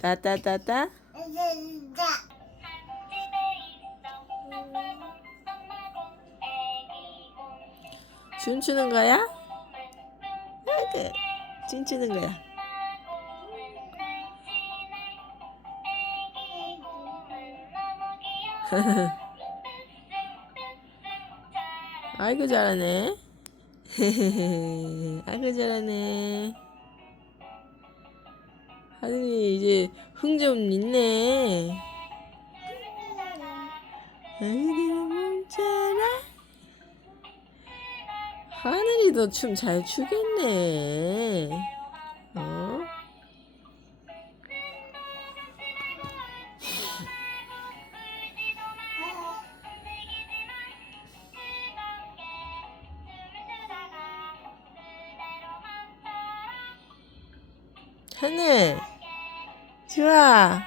따따따따. 춤추는 거야? 아이고, 춤추는 거야. 아이고 잘하네. 아이고 잘하네. 하늘이 이제 흥 좀 있네. 아이고 멈춰라. 하늘이도 춤 잘 추겠네. 어? 하늘, 좋아.